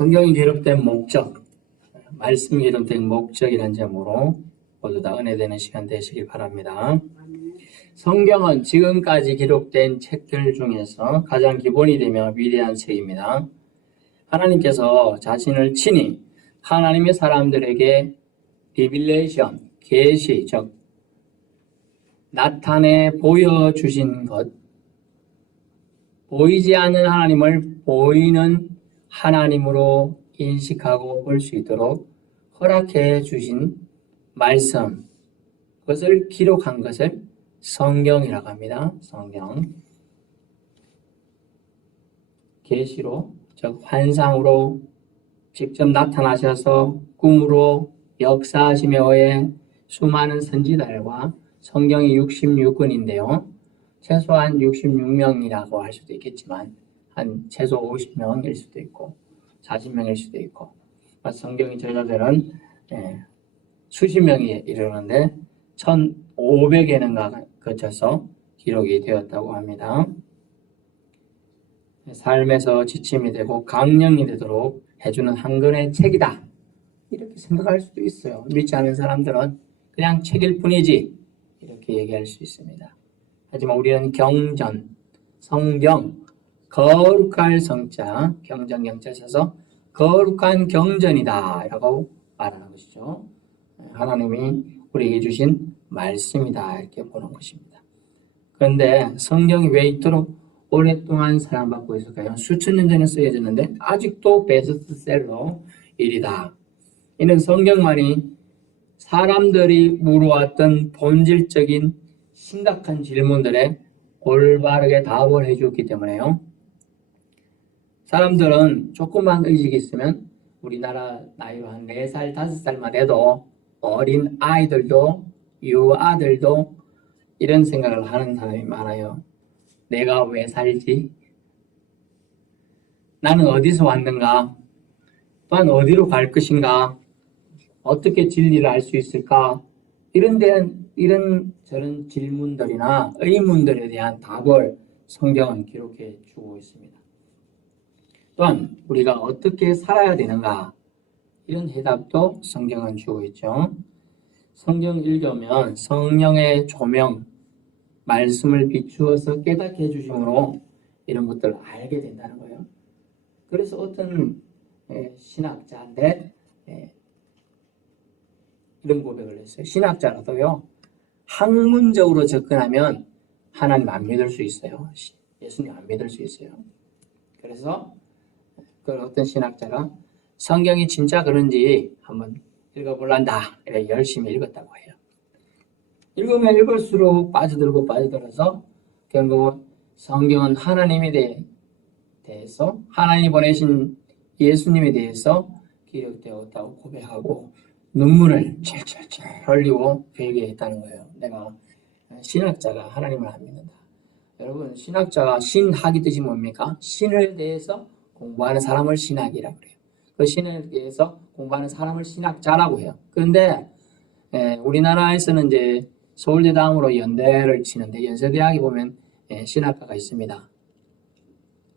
성경이 기록된 목적, 말씀이 기록된 목적이라는 점으로 모두 다 은혜되는 시간 되시길 바랍니다. 성경은 지금까지 기록된 책들 중에서 가장 기본이 되며 위대한 책입니다. 하나님께서 자신을 친히 하나님의 사람들에게 리빌레이션, 계시, 즉 나타내 보여주신 것, 보이지 않는 하나님을 보이는 하나님으로 인식하고 볼 수 있도록 허락해 주신 말씀, 그것을 기록한 것을 성경이라고 합니다. 성경. 계시로, 즉 환상으로 직접 나타나셔서 꿈으로 역사하시며 의 수많은 선지자들과 성경이 66권인데요. 최소한 66명이라고 할 수도 있겠지만 한 최소 50명일 수도 있고 40명일 수도 있고 성경의 저자들은 수십 명이 이르는데 1500에는가 거쳐서 기록이 되었다고 합니다. 삶에서 지침이 되고 강령이 되도록 해주는 한 권의 책이다, 이렇게 생각할 수도 있어요. 믿지 않는 사람들은 그냥 책일 뿐이지 이렇게 얘기할 수 있습니다. 하지만 우리는 경전, 성경, 거룩할 성자, 경전경자 써서 거룩한 경전이다 라고 말하는 것이죠. 하나님이 우리에게 주신 말씀이다 이렇게 보는 것입니다. 그런데 성경이 왜 이토록 오랫동안 사랑받고 있을까요? 수천 년 전에 쓰여졌는데 아직도 베스트셀러 1위다. 이는 성경만이 사람들이 물어왔던 본질적인 심각한 질문들에 올바르게 답을 해주었기 때문에요. 사람들은 조금만 의식이 있으면 우리나라 나이로 한 4살, 5살만 돼도 어린 아이들도 유아들도 이런 생각을 하는 사람이 많아요. 내가 왜 살지? 나는 어디서 왔는가? 또한 어디로 갈 것인가? 어떻게 진리를 알 수 있을까? 이런 저런 질문들이나 의문들에 대한 답을 성경은 기록해 주고 있습니다. 또한 우리가 어떻게 살아야 되는가? 이런 해답도 성경은 주고 있죠. 성경 읽으면 성령의 조명, 말씀을 비추어서 깨닫게 해주심으로 이런 것들을 알게 된다는 거예요. 그래서 어떤 신학자인데 이런 고백을 했어요. 신학자라도요, 학문적으로 접근하면 하나님 안 믿을 수 있어요. 예수님 안 믿을 수 있어요. 그래서 그 어떤 신학자가 성경이 진짜 그런지 한번 읽어볼란다, 이렇게 열심히 읽었다고 해요. 읽으면 읽을수록 빠져들어서 결국은 성경은 하나님에 대해서, 하나님이 보내신 예수님에 대해서 기록되었다고 고백하고 눈물을 철철철 흘리고 회개했다는 거예요. 내가 신학자가 하나님을 안 믿는다. 여러분, 신학자가 신학이 뜻이 뭡니까? 신을 대해서 공부하는 사람을 신학이라고 그래요. 그 신에 대해서 공부하는 사람을 신학자라고 해요. 그런데 우리나라에서는 이제 서울대 다음으로 연대를 치는데 연세대학에 보면 신학과가 있습니다.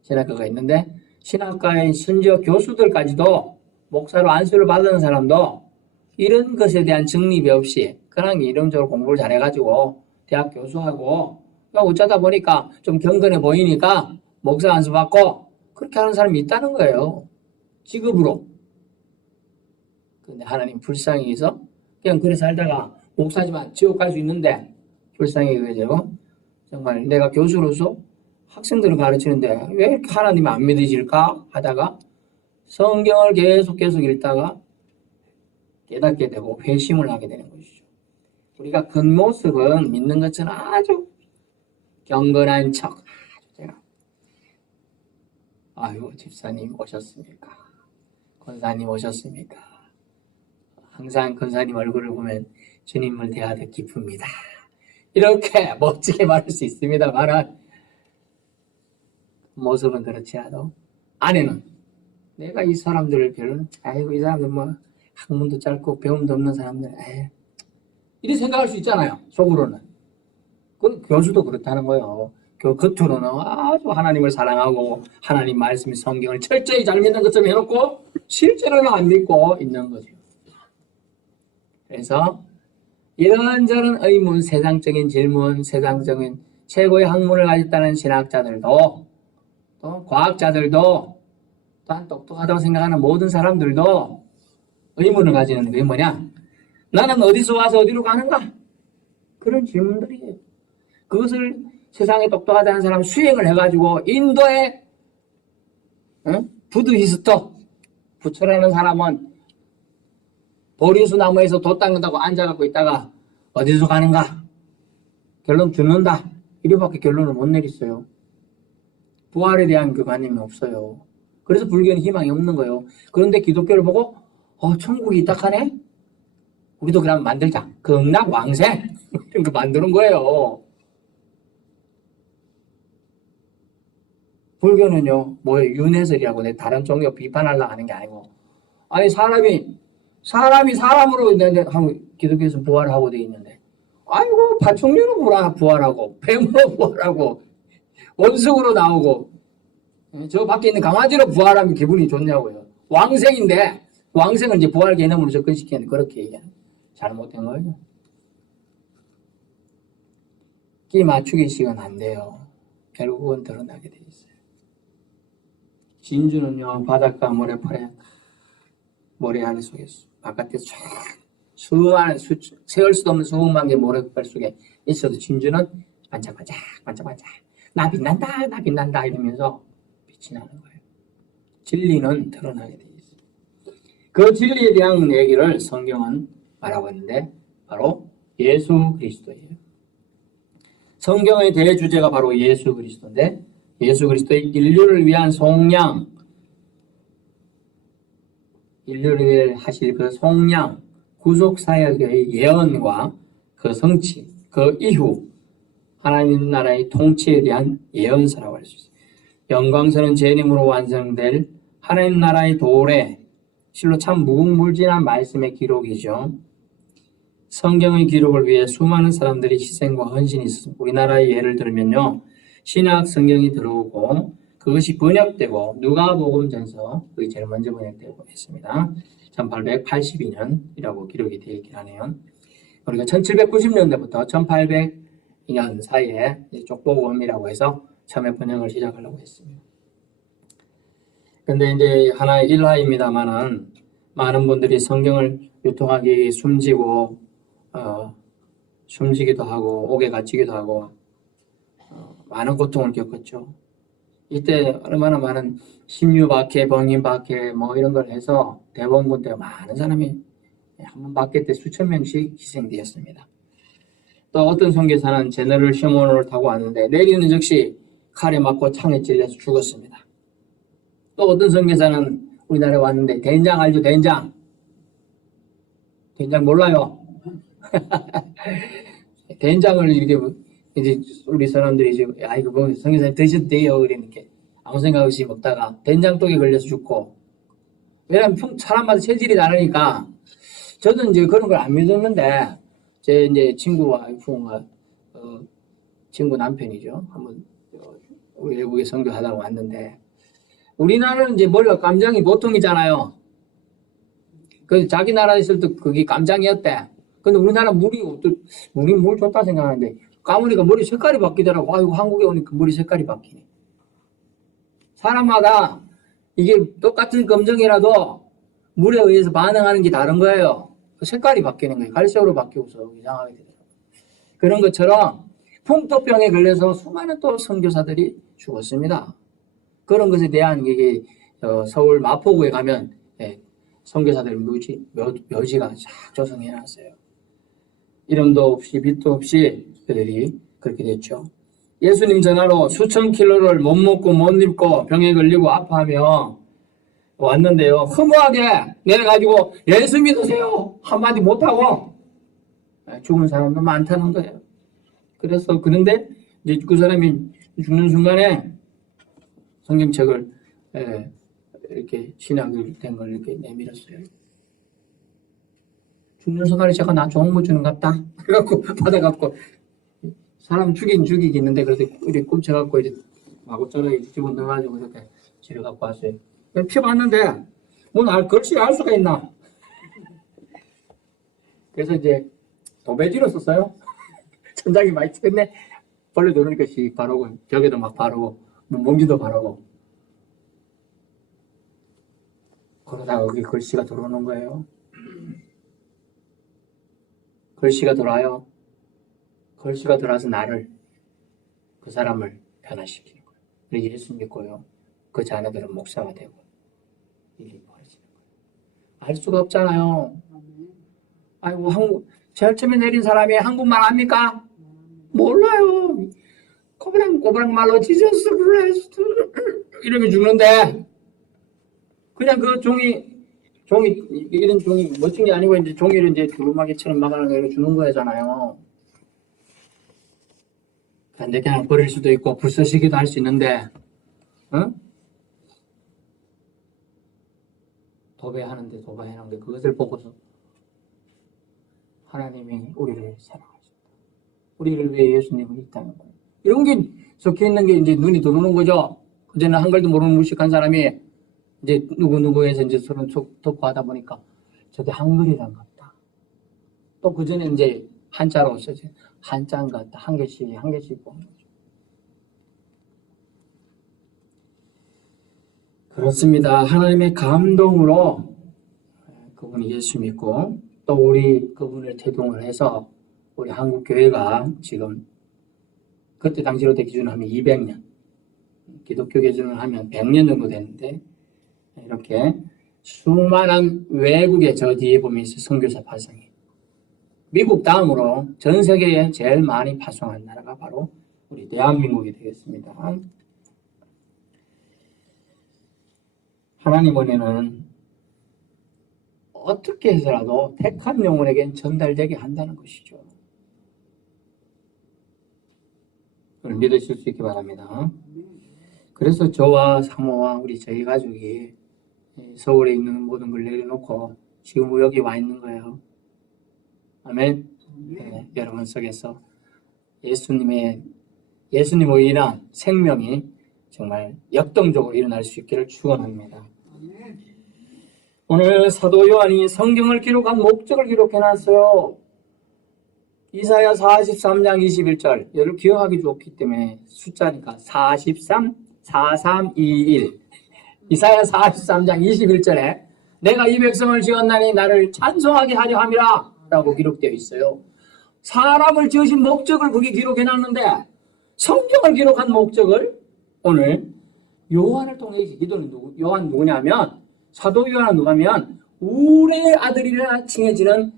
신학과가 있는데 신학과의 심지어 교수들까지도 목사로 안수를 받은 사람도 이런 것에 대한 정립이 없이 그냥 이론적으로 공부를 잘해가지고 대학 교수하고 어쩌다 보니까 좀 경건해 보이니까 목사 안수 받고 그렇게 하는 사람이 있다는 거예요. 직업으로. 근데 하나님 불쌍히 해서 그냥 그래 살다가 목사지만 지옥 갈 수 있는데 불쌍히 여겨지고 정말 내가 교수로서 학생들을 가르치는데 왜 이렇게 하나님이 안 믿어질까 하다가 성경을 계속 읽다가 깨닫게 되고 회심을 하게 되는 것이죠. 우리가 겉모습은 믿는 것처럼 아주 경건한 척, 아유 집사님 오셨습니까? 권사님 오셨습니까? 항상 권사님 얼굴을 보면 주님을 대하듯 기쁩니다. 이렇게 멋지게 말할 수 있습니다만 모습은 그렇지 않아도 안에는 내가 이 사람들을 별로 아이고 이 사람들 뭐 학문도 짧고 배움도 없는 사람들 이렇게 생각할 수 있잖아요. 속으로는. 그 교수도 그렇다는 거예요. 그 겉으로는 아주 하나님을 사랑하고 하나님 말씀 성경을 철저히 잘 믿는 것처럼 해놓고 실제로는 안 믿고 있는 거죠. 그래서 이런저런 의문, 세상적인 질문, 세상적인 최고의 학문을 가졌다는 신학자들도 또 과학자들도 또한 똑똑하다고 생각하는 모든 사람들도 의문을 가지는 게 뭐냐? 나는 어디서 와서 어디로 가는가? 그런 질문들이에요. 그것을 세상에 똑똑하다는 사람 수행을 해가지고 인도의 부드히스토 부처라는 사람은 보리수 나무에서 돛 닦는다고 앉아갖고 있다가 어디서 가는가? 결론 죽는다. 이렇게밖에 결론을 못 내렸어요. 부활에 대한 그 관념이 없어요. 그래서 불교는 희망이 없는 거예요. 그런데 기독교를 보고 천국이 있다 하네? 우리도 그럼 만들자. 극락왕생 이런 거 만드는 거예요. 불교는요, 윤회설이라고 내 다른 종교 비판하려고 하는 게 아니고, 아니, 사람이 사람으로 하면 기독교에서 부활하고 돼 있는데, 아이고, 파충류로 부활하고, 뱀으로 부활하고, 원숭이로 나오고, 저 밖에 있는 강아지로 부활하면 기분이 좋냐고요. 왕생인데, 왕생을 이제 부활 개념으로 접근시키는데, 그렇게 얘기하는 잘못된 거예요. 끼 맞추기식은 안 돼요. 결국은 드러나게 돼 있어요. 진주는요, 바닷가 모래벌에 모래 안에 속에서 바깥에서 수많은 세울 수도 없는 수백만 개 모래벌 속에 있어도 진주는 반짝반짝 나 빛난다 이러면서 빛이 나는 거예요. 진리는 드러나게 돼 있어요. 그 진리에 대한 얘기를 성경은 말하고 있는데 바로 예수 그리스도예요. 성경의 대주제가 바로 예수 그리스도인데 예수 그리스도의 인류를 위한 속량, 인류를 위해 하실 그 속량, 구속사역의 예언과 그 성취, 그 이후 하나님 나라의 통치에 대한 예언서라고 할 수 있어요. 영광스러운 재림으로 완성될 하나님 나라의 도래, 실로 참 무궁무진한 말씀의 기록이죠. 성경의 기록을 위해 수많은 사람들이 희생과 헌신이 있었습니다. 우리나라의 예를 들면요. 신약 성경이 들어오고 그것이 번역되고 누가복음전서 그게 제일 먼저 번역되고 있습니다. 1882년이라고 기록이 되어 있긴 하네요. 우리가 1790년대부터 1802년 사이에 족보음이라고 해서 처음에 번역을 시작하려고 했습니다. 근데 이제 하나의 일화입니다만은 많은 분들이 성경을 유통하기 숨지기도 하고 옥에 갇히기도 하고 많은 고통을 겪었죠. 이때 얼마나 많은 심유박해, 병인박해 뭐 이런 걸 해서 대원군 때 많은 사람이 한 번 박해 때 수천 명씩 희생되었습니다. 또 어떤 선교사는 제너럴 셔먼을 타고 왔는데 내리는 즉시 칼에 맞고 창에 찔려서 죽었습니다. 또 어떤 선교사는 우리나라에 왔는데 된장 알죠? 된장 몰라요? 된장을 이렇게 이제 우리 사람들이 지금 이거 뭐 성교사님 드셔도 돼요 그러니까 아무 생각 없이 먹다가 된장독에 걸려서 죽고 왜냐면 사람마다 체질이 다르니까 저도 이제 그런 걸 안 믿었는데 제 이제 친구와 친구 남편이죠 한번 우리 외국에 선교하다가 왔는데 우리나라는 이제 머리가 깜장이 보통이잖아요. 그 자기 나라에 있을 때 그게 깜장이었대. 근데 우리나라 물이 물 좋다 생각하는데 까무니까 머리 색깔이 바뀌더라고. 아이고 한국에 오니까 머리 색깔이 바뀌네. 사람마다 이게 똑같은 검정이라도 물에 의해서 반응하는 게 다른 거예요. 색깔이 바뀌는 거예요. 갈색으로 바뀌어서 이상하게 되더라고요. 그런 것처럼 풍토병에 걸려서 수많은 또 선교사들이 죽었습니다. 그런 것에 대한 이게 서울 마포구에 가면 선교사들 묘지가 쫙 조성해놨어요. 이름도 없이 빛도 없이 그들이 그렇게 됐죠. 예수님 전화로 수천 킬로를 못 먹고 못 입고 병에 걸리고 아파하며 왔는데요. 허무하게 내려가지고 예수 믿으세요 한마디 못하고 죽은 사람도 많다는 거예요. 그래서 그런데 이제 그 사람이 죽는 순간에 성경책을 이렇게 신학이 된 걸 이렇게 내밀었어요. 죽는 순간에 제가 나 좋은 거 주는 것 같다. 그래갖고 받아갖고 사람 죽이겠는데, 그래서 이렇게 굽혀갖고, 이제 마구자루에 집어넣어가지고, 이렇게 집어갖고 왔어요. 피워봤는데, 글씨 알 수가 있나? 그래서 이제, 도배지로 썼어요. 천장이 많이 튀었네. 벌레 들어오니까 씩 바르고, 벽에도 막 바르고, 먼지도 바르고. 그러다가 여기 글씨가 들어오는 거예요. 글씨가 들어와요. 글씨가 들어와서 그 사람을 변화시키는 거예요. 그리고 예수 믿고요. 그 자녀들은 목사가 되고, 일이 벌어지는 거예요. 알 수가 없잖아요. 아이고, 제일 처음에 내린 사람이 한국말 압니까? 몰라요. 꼬부랑 말로 지저스 그레스트 이러면 죽는데, 그냥 그 이런 종이 멋진 게 아니고, 이제 종이를 이제 두루마기처럼 막아서 주는 거잖아요. 근데 그냥 버릴 수도 있고, 불쏘시기도 할 수 있는데, 응? 도배해놓는데 그것을 보고서 하나님이 우리를 사랑하셨다. 우리를 위해 예수님을 이 땅에 보냈다. 이런 게 적혀 있는 게 이제 눈이 들어오는 거죠. 그전에는 한글도 모르는 무식한 사람이 이제 누구에서 이제 서로 덮고 하다 보니까 저게 한글이란 것 같다. 또 그전에 이제 한자로 써져. 한자인 것 같다. 한 개씩 보는 거죠. 그렇습니다. 하나님의 감동으로 그분이 예수 믿고 또 우리 그분을 태동을 해서 우리 한국 교회가 지금 그때 당시로 기준으로 하면 200년, 기독교 기준으로 하면 100년 정도 되는데 이렇게 수많은 외국의 저 뒤에 보면 선교사 파송이 미국 다음으로 전 세계에 제일 많이 파송한 나라가 바로 우리 대한민국이 되겠습니다. 하나님 은혜는 어떻게 해서라도 택한 영혼에겐 전달되게 한다는 것이죠. 그걸 믿으실 수 있기 바랍니다. 그래서 저와 사모와 저희 가족이 서울에 있는 모든 걸 내려놓고 지금 여기 와 있는 거예요. 아멘. 네, 여러분 속에서 예수님으로 인한 생명이 정말 역동적으로 일어날 수 있기를 축원합니다. 오늘 사도 요한이 성경을 기록한 목적을 기록해놨어요. 이사야 43장 21절. 여러분 기억하기 좋기 때문에 숫자니까 43, 4321. 이사야 43장 21절에 내가 이 백성을 지었나니 나를 찬송하게 하려 함이라 라고 기록되어 있어요. 사람을 지으신 목적을 거기 기록해놨는데 성경을 기록한 목적을 오늘 요한을 통해 기도는 요한 누구냐면 사도 요한은 누가면 우레의 아들이라 칭해지는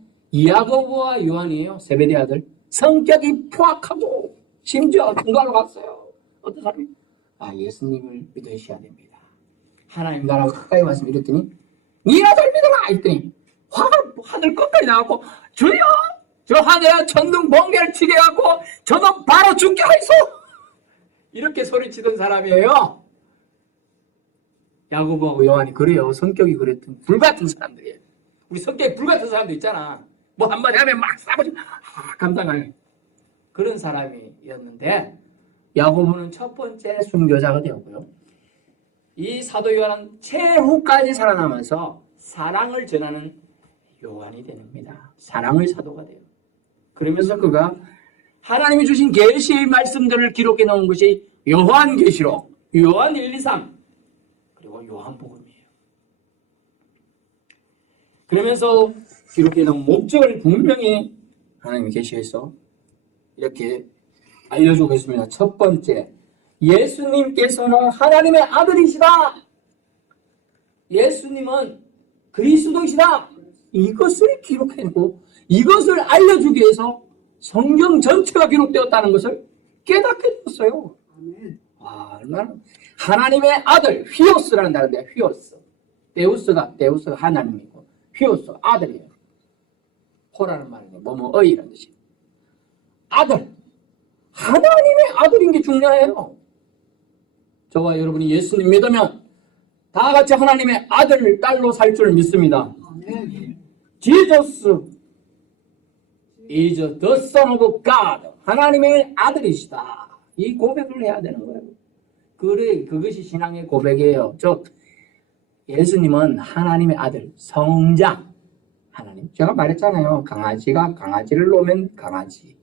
야고보와 요한이에요. 세베대 아들. 성격이 포악하고 심지어 중간으로 갔어요. 어떤 사람이? 예수님을 믿으셔야 됩니다. 하나님 나라고 가까이 와서 이랬더니 네 아들 믿어라 했더니 하늘 끝까지 나가고 주여 저 하늘에 천둥 번개를 치게 해갖고 저도 바로 죽게 하이소 이렇게 소리치던 사람이에요. 야고보하고 요한이 그래요. 성격이 그랬던 불같은 사람들이에요. 우리 성격이 불같은 사람도 있잖아. 뭐 한마디 하면 막 싸우지 감당하는 그런 사람이었는데 야고보는 첫 번째 순교자가 되었고요. 이 사도 요한은 최후까지 살아남아서 사랑을 전하는 요한이 됩니다. 사랑의 사도가 돼요. 그러면서 그가 하나님이 주신 계시의 말씀들을 기록해 놓은 것이 요한계시록, 요한 1, 2, 3 그리고 요한복음이에요. 그러면서 기록해 놓은 목적을 분명히 하나님이 계시해서 이렇게 알려주고 있습니다. 첫 번째, 예수님께서는 하나님의 아들이시다. 예수님은 그리스도이시다. 이것을 기록해놓고 이것을 알려주기 위해서 성경 전체가 기록되었다는 것을 깨닫게 되었어요. 얼마나 하나님의 아들 휘오스라는 단어인데 휘오스 데우스가 하나님이고 휘오스 아들이에요. 호라는 말은 뭐뭐의라는 뜻이에요. 아들 하나님의 아들인 게 중요해요. 저와 여러분이 예수님 믿으면 다 같이 하나님의 아들, 딸로 살 줄 믿습니다. Jesus is the Son of God. 하나님의 아들이시다. 이 고백을 해야 되는 거예요. 그래, 그것이 신앙의 고백이에요. 즉 예수님은 하나님의 아들, 성자 하나님. 제가 말했잖아요. 강아지가 강아지를 놓으면 강아지,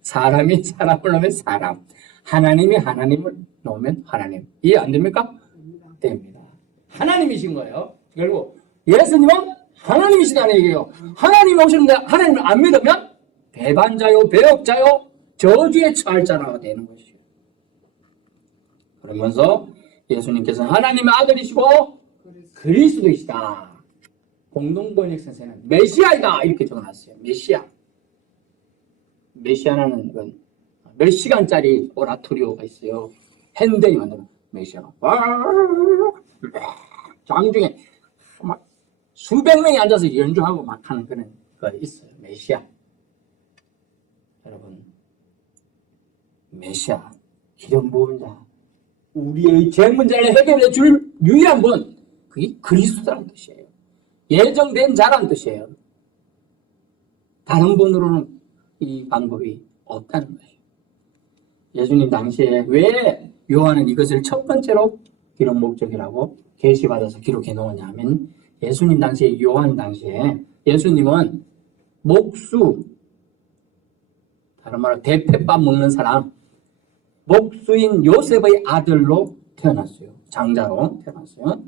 사람이 사람을 놓으면 사람, 하나님이 하나님을 놓으면 하나님. 이해 안 됩니까? 됩니다. 하나님이신 거예요. 결국 예수님은 하나님이시다는 얘기예요. 하나님이 오시는데 하나님을 안 믿으면 배반자요, 배역자요, 저주에 처할 자가 되는 것이죠. 그러면서 예수님께서는 하나님의 아들이시고 그리스도이시다. 공동번역 선생은 메시아이다 이렇게 적어놨어요. 메시아. 메시아라는 건 몇 시간짜리 오라토리오가 있어요. 핸델이 만드는 메시아가 장중에 막 수백 명이 앉아서 연주하고 막 하는 그런 거 있어요. 메시아. 여러분, 메시아, 기름 부은 자, 우리의 죄 문제를 해결해 줄 유일한 분, 그게 그리스도라는 뜻이에요. 예정된 자라는 뜻이에요. 다른 분으로는 이 방법이 없다는 거예요. 예수님 당시에 왜 요한은 이것을 첫 번째로 기록 목적이라고 계시받아서 기록해 놓았냐 하면, 예수님 당시에, 요한 당시에 예수님은 목수, 다른 말로 대패밥 먹는 사람, 목수인 요셉의 아들로 태어났어요. 장자로 태어났어요.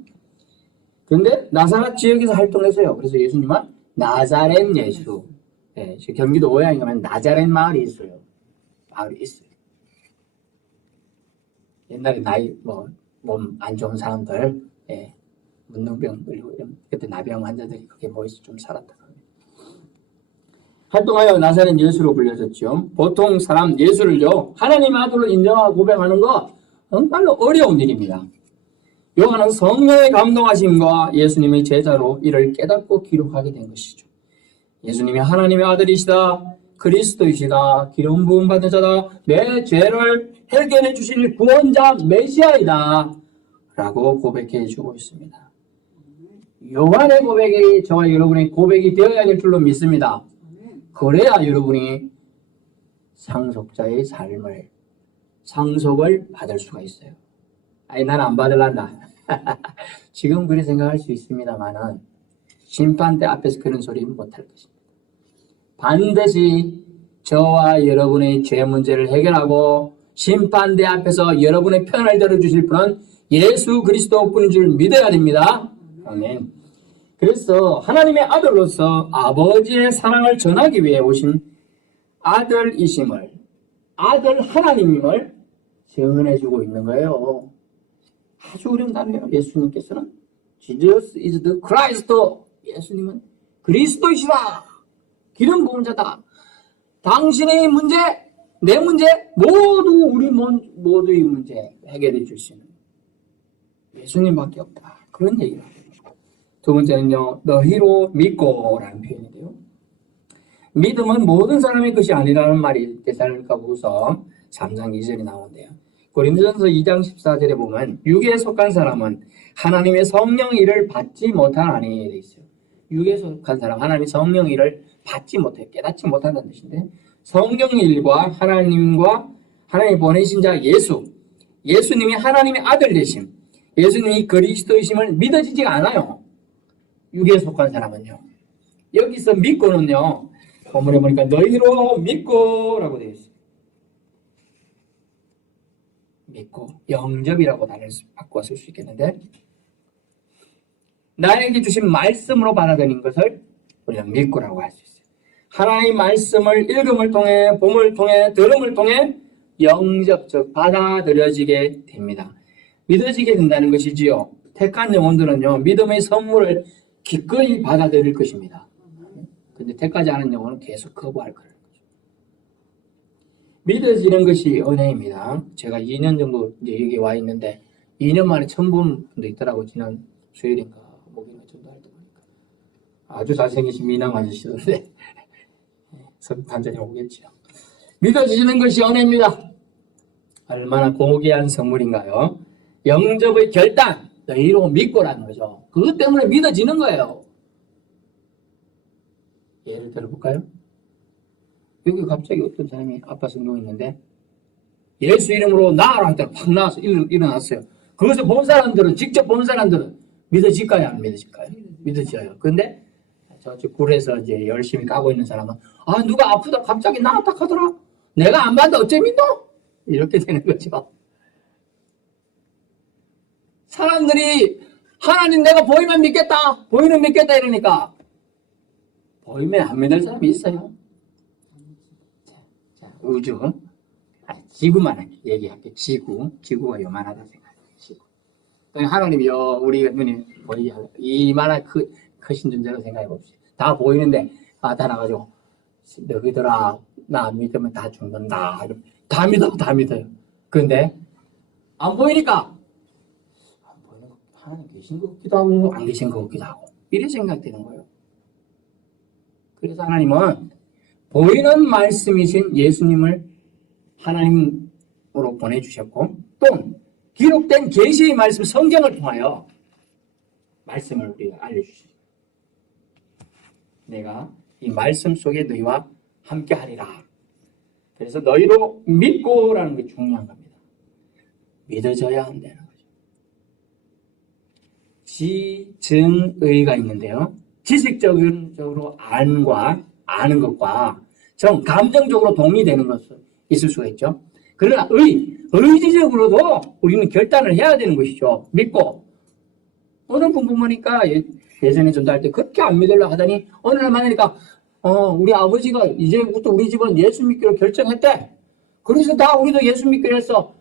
그런데 나사렛 지역에서 활동했어요. 그래서 예수님은 나자렛 예수. 네, 경기도 오양에 가면 나자렛 마을이 있어요. 마을이 있어요. 옛날에 나이 몸 안 좋은 사람들, 예, 문둥병 걸리고 그때 나병 환자들이 그게 모여서 좀 살았다. 활동하여 나사렛 예수로 불려졌죠. 보통 사람 예수를요 하나님의 아들로 인정하고 고백하는 거 정말로 어려운 일입니다. 요한은 성령의 감동하심과 예수님의 제자로 이를 깨닫고 기록하게 된 것이죠. 예수님이 하나님의 아들이시다, 그리스도이시다, 기름 부음 받은 자다, 내 죄를 해결해 주실 구원자 메시아이다 라고 고백해 주고 있습니다. 요한의 고백이 저와 여러분의 고백이 되어야 될 줄로 믿습니다. 그래야 여러분이 상속자의 삶을, 상속을 받을 수가 있어요. 아니, 난 안 받을란다. 지금 그렇게 생각할 수 있습니다만은 심판대 앞에서 그런 소리 못할 것입니다. 반드시 저와 여러분의 죄 문제를 해결하고 심판대 앞에서 여러분의 편을 들어주실 분은 예수 그리스도뿐인 줄 믿어야 됩니다. 아멘. 그래서 하나님의 아들로서 아버지의 사랑을 전하기 위해 오신 아들이심을, 아들 하나님임을 증언해주고 있는 거예요. 아주 어려운 단어예요. 예수님께서는 Jesus is the Christ. 예수님은 그리스도이시다. 기름 부은 자다. 당신의 문제, 내 문제, 모두 우리 모두의 문제 해결해 줄 수 있는 예수님밖에 없다. 그런 얘기를 합니다. 두 번째는요, 너희로 믿고 라는 표현인데요. 믿음은 모든 사람의 것이 아니라는 말이 데살로니가후서 3장 2절에 나오는데요. 고린도전서 2장 14절에 보면 육에 속한 사람은 하나님의 성령 일을 받지 못하나니 되어 있어요. 육에 속한 사람, 하나님의 성령 일을 받지 못해, 깨닫지 못한다는 뜻인데, 성령 일과 하나님과 하나님 보내신 자 예수님이 하나님의 아들 되심, 예수님이 그리스도이심을 믿어지지가 않아요. 육에 속한 사람은요. 여기서 믿고는요, 본문에 보니까 너희로 믿고 라고 되어 있어요. 믿고, 영접이라고 단어를 바꿔 쓸 수 있겠는데, 나에게 주신 말씀으로 받아들인 것을 우리가 믿고라고 할 수 있어요. 하나님의 말씀을 읽음을 통해, 봄을 통해, 들음을 통해 영접적 받아들여지게 됩니다. 믿어지게 된다는 것이지요. 택한 영혼들은요, 믿음의 선물을 기꺼이 받아들일 것입니다. 근데 택하지 않은 영혼은 계속 거부할 거예요. 믿어지는 것이 은혜입니다. 제가 2년 정도 이제 여기 와 있는데 2년 만에 처음 본 분도 있더라고. 지난 수요일인가 목요일 정도 할 때 보니까 아주 잘생기신 미남 아저씨던데 단전이 오겠죠. 믿어지는 것이 은혜입니다. 얼마나 고귀한 선물인가요? 영접의 결단, 너희로 믿고라는 거죠. 그것 때문에 믿어지는 거예요. 예를 들어볼까요? 여기 갑자기 어떤 사람이 아파서 누워있는데 예수 이름으로 나아라 했더니 팍 나와서 일어났어요. 그것을 본 사람들은, 직접 본 사람들은 믿어질까요? 안 믿어질까요? 믿어져요. 그런데 저쪽 굴에서 이제 열심히 까고 있는 사람은 누가 아프다 갑자기 나았다 하더라. 내가 안 받는다 어째 믿노? 이렇게 되는 거죠. 사람들이 하나님 내가 보이면 믿겠다. 보이면 믿겠다 이러니까 보이면 안 믿을 사람이 있어요. 자, 우주. 지구만 얘기할게. 지구가 요만하다 생각해. 지구. 하나님이 우리 눈이 보이게 하고 이만한 크신 존재로 생각해 봅시다. 다 보이는데 나타나가지고 너희들아 나 안 믿으면 다 죽는다. 다 믿어요. 그런데 안 보이니까 안 보이는 거 하나님 계신 것 같기도 하고 안 계신 것 같기도 하고 이래 생각되는 거예요. 그래서 하나님은 보이는 말씀이신 예수님을 하나님으로 보내주셨고 또 기록된 계시의 말씀 성경을 통하여 말씀을 우리가 알려주셨습니다. 내가 이 말씀 속에 너희와 함께 하리라. 그래서 너희로 믿고라는 게 중요한 겁니다. 믿어져야 한다는 거죠. 지증의가 있는데요. 지식적으로 아는 것과 감정적으로 동의되는 것은 있을 수가 있죠. 그러나 의지적으로도 우리는 결단을 해야 되는 것이죠. 믿고 어느 분 보니까 예전에 전도할 때 그렇게 안 믿으려고 하더니 어느 날 만나니까 우리 아버지가 이제부터 우리 집은 예수 믿기로 결정했대. 그래서 우리도 예수 믿기로 했어.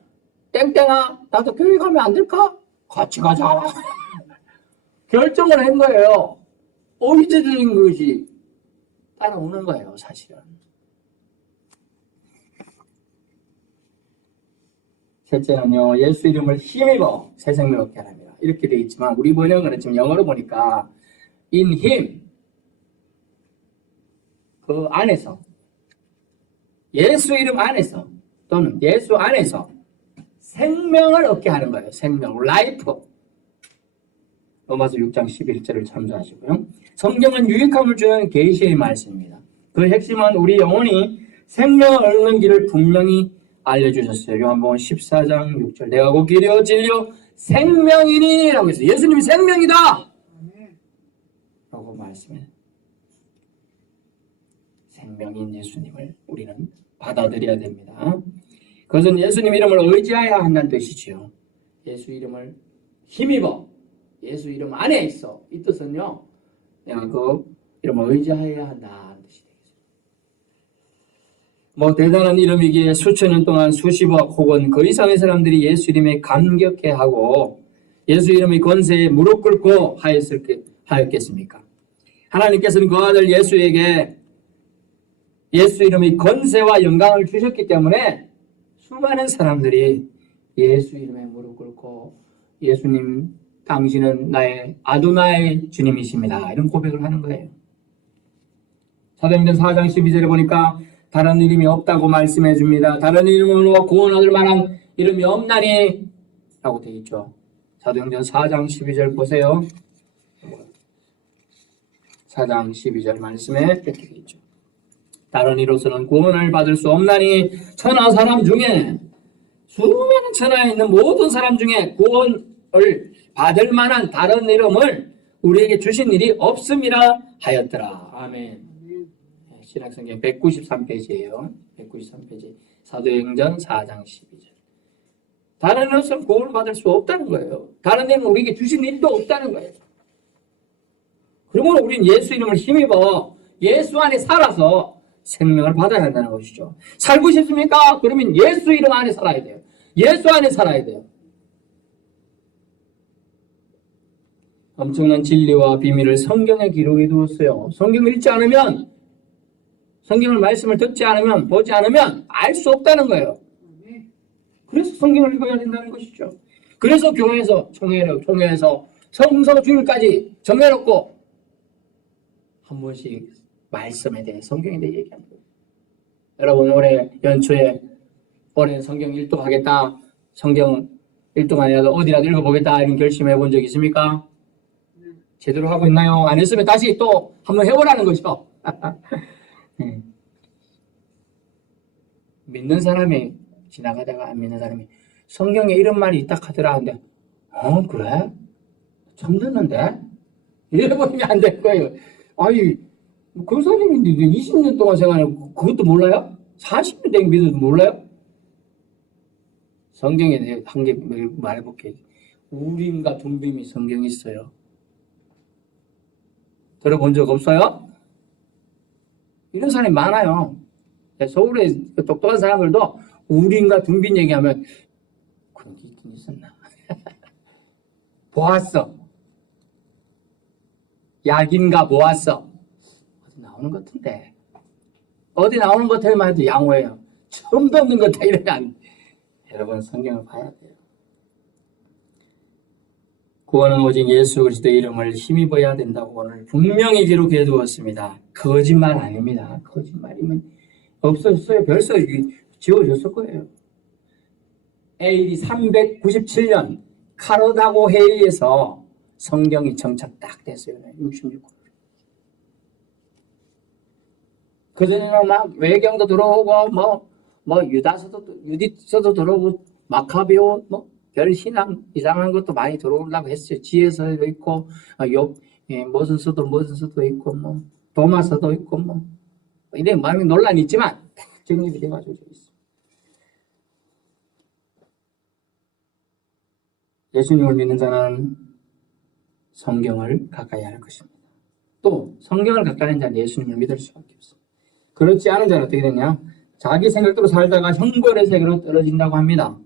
땡땡아 나도 교회 가면 안 될까? 같이 가자. 결정을 한 거예요. 의지적인 것이 따라오는 거예요, 사실은. 셋째는요, 예수 이름을 힘입어 새 생명 얻게 하랍니다. 이렇게 되어 있지만 우리 번역은 지금 영어로 보니까 in him 그 안에서 예수 이름 안에서 또는 예수 안에서 생명을 얻게 하는 거예요. 생명, 라이프. 로마서 6장 11절을 참조하시고요. 성경은 유익함을 주는 계시의 말씀입니다. 그 핵심은 우리 영혼이 생명을 얻는 길을 분명히 알려주셨어요. 요한복음 14장 6절 내가 곧 길이요 진리요 생명이니 라고 했어요. 예수님이 생명이다 라고 말씀해요. 생명인 예수님을 우리는 받아들여야 됩니다. 그것은 예수님 이름을 의지해야 한다는 뜻이지요. 예수 이름을 힘입어 예수 이름 안에 있어. 이 뜻은요, 내가 그 이름을 의지해야 한다는 뜻이 되겠습니다. 대단한 이름이기에 수천 년 동안 수십억 혹은 그 이상의 사람들이 예수 이름에 감격해하고 예수 이름의 권세에 무릎 꿇고 하였겠습니까? 하나님께서는 그 아들 예수에게 예수 이름의 권세와 영광을 주셨기 때문에 수많은 사람들이 예수 이름에 무릎 꿇고 예수님 당신은 나의 아도나의 주님이십니다. 이런 고백을 하는 거예요. 사도행전 4장 12절에 보니까 다른 이름이 없다고 말씀해 줍니다. 다른 이름으로 구원 얻을 만한 이름이 없나니 라고 되어 있죠. 사도행전 4장 12절 보세요. 4장 12절 말씀에 이렇게 되어 있죠. 다른 이로서는 구원을 받을 수 없나니 천하 사람 중에 수많은 천하에 있는 모든 사람 중에 구원을 받을 만한 다른 이름을 우리에게 주신 일이 없음이라 하였더라. 아멘. 신약성경 193페이지예요. 193페이지. 사도행전 4장 12절. 다른 이로서는 구원을 받을 수 없다는 거예요. 다른 이름은 우리에게 주신 일도 없다는 거예요. 그러면 우리는 예수 이름을 힘입어 예수 안에 살아서 생명을 받아야 한다는 것이죠. 살고 싶습니까? 그러면 예수 이름 안에 살아야 돼요. 예수 안에 살아야 돼요. 엄청난 진리와 비밀을 성경에 기록해 두었어요. 성경을 읽지 않으면, 성경을 말씀을 듣지 않으면, 보지 않으면 알 수 없다는 거예요. 그래서 성경을 읽어야 된다는 것이죠. 그래서 교회에서 총회에서 성서 주일까지 정해놓고 한 번씩 말씀에 대해 성경에 대해 얘기하는 거예요. 여러분 올해 연초에 올해는 성경 1등 하겠다. 성경 1등 아니라도 어디라도 읽어보겠다. 이런 결심해 본 적 있습니까? 제대로 하고 있나요? 안 했으면 다시 또 한번 해보라는 거죠. 믿는 사람이 지나가다가 안 믿는 사람이 성경에 이런 말이 있다 하더라 하는데 그래? 처음 듣는데? 이래 버리면 안 될 거예요. 아니 교사님인데 20년 동안 생활하고 그것도 몰라요? 40년 된 믿어도 몰라요? 성경에 대해 한 개 말해볼게요. 우림과 둠빔이 성경에 있어요. 들어본 적 없어요? 이런 사람이 많아요. 서울에 똑똑한 사람들도 우림과 둠빔 얘기하면 그런 게 있긴 있었나? 보았어. 약인가 보았어. 어디 나오는 것 같은데. 어디 나오는 것 같으면 해도 양호해요. 처음 듣는 것 같아 이러면 안 돼. 여러분 성경을 봐야 돼요. 구원은 오직 예수 그리스도의 이름을 힘입어야 된다고 오늘 분명히 기록해 두었습니다. 거짓말 아닙니다. 거짓말이면 없었어요. 벌써 지워졌을 거예요. AD 397년 카르다고 회의에서 성경이 정착 딱 됐어요. 66권. 그전에는 막 외경도 들어오고 유디서도 들어오고 마카베오 별 신앙 이상한 것도 많이 들어오려고 했어요. 지혜서도 있고 무슨 서도 있고 도마서도 있고 이런 많은 논란이 있지만 정립이 돼가지고 있어요. 예수님을 믿는 자는 성경을 가까이 할 것입니다. 또 성경을 가까이 하는 자는 예수님을 믿을 수밖에 없습니다. 그렇지 않은 자는 어떻게 되냐? 자기 생각대로 살다가 형벌의 세계로 떨어진다고 합니다.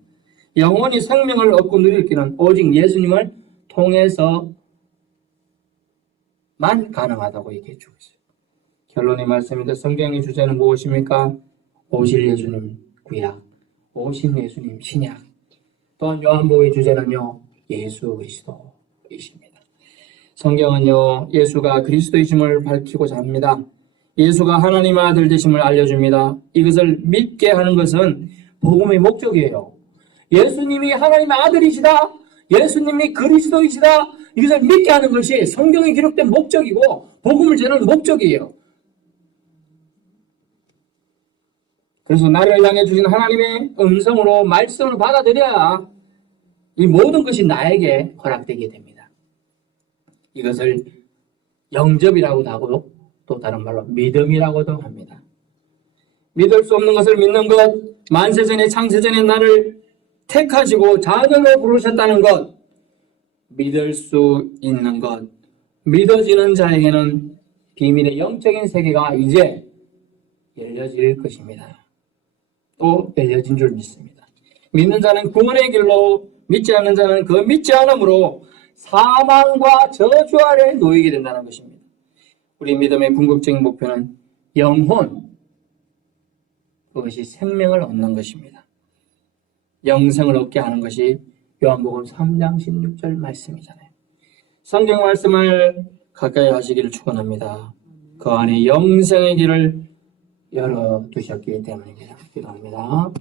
영원히 생명을 얻고 누릴 길은 오직 예수님을 통해서만 가능하다고 얘기해 주고 있어요. 결론의 말씀인데 성경의 주제는 무엇입니까? 오실 예수님 구약, 오신 예수님 신약. 또한 요한복음의 주제는요, 예수 그리스도이십니다. 성경은요, 예수가 그리스도이심을 밝히고자 합니다. 예수가 하나님의 아들 되심을 알려줍니다. 이것을 믿게 하는 것은 복음의 목적이에요. 예수님이 하나님의 아들이시다. 예수님이 그리스도이시다. 이것을 믿게 하는 것이 성경에 기록된 목적이고 복음을 전하는 목적이에요. 그래서 나를 향해 주신 하나님의 음성으로 말씀을 받아들여야 이 모든 것이 나에게 허락되게 됩니다. 이것을 영접이라고도 하고 또 다른 말로 믿음이라고도 합니다. 믿을 수 없는 것을 믿는 것, 만세전에 창세전에 나를 택하시고 자녀로 부르셨다는 것, 믿을 수 있는 것, 믿어지는 자에게는 비밀의 영적인 세계가 이제 열려질 것입니다. 또 열려진 줄 믿습니다. 믿는 자는 구원의 길로, 믿지 않는 자는 그 믿지 않음으로 사망과 저주 아래 놓이게 된다는 것입니다. 우리 믿음의 궁극적인 목표는 영혼, 그것이 생명을 얻는 것입니다. 영생을 얻게 하는 것이 요한복음 3장 16절 말씀이잖아요. 성경 말씀을 가까이 하시기를 축원합니다. 그 안에 영생의 길을 열어두셨기 때문입니다. 기도합니다.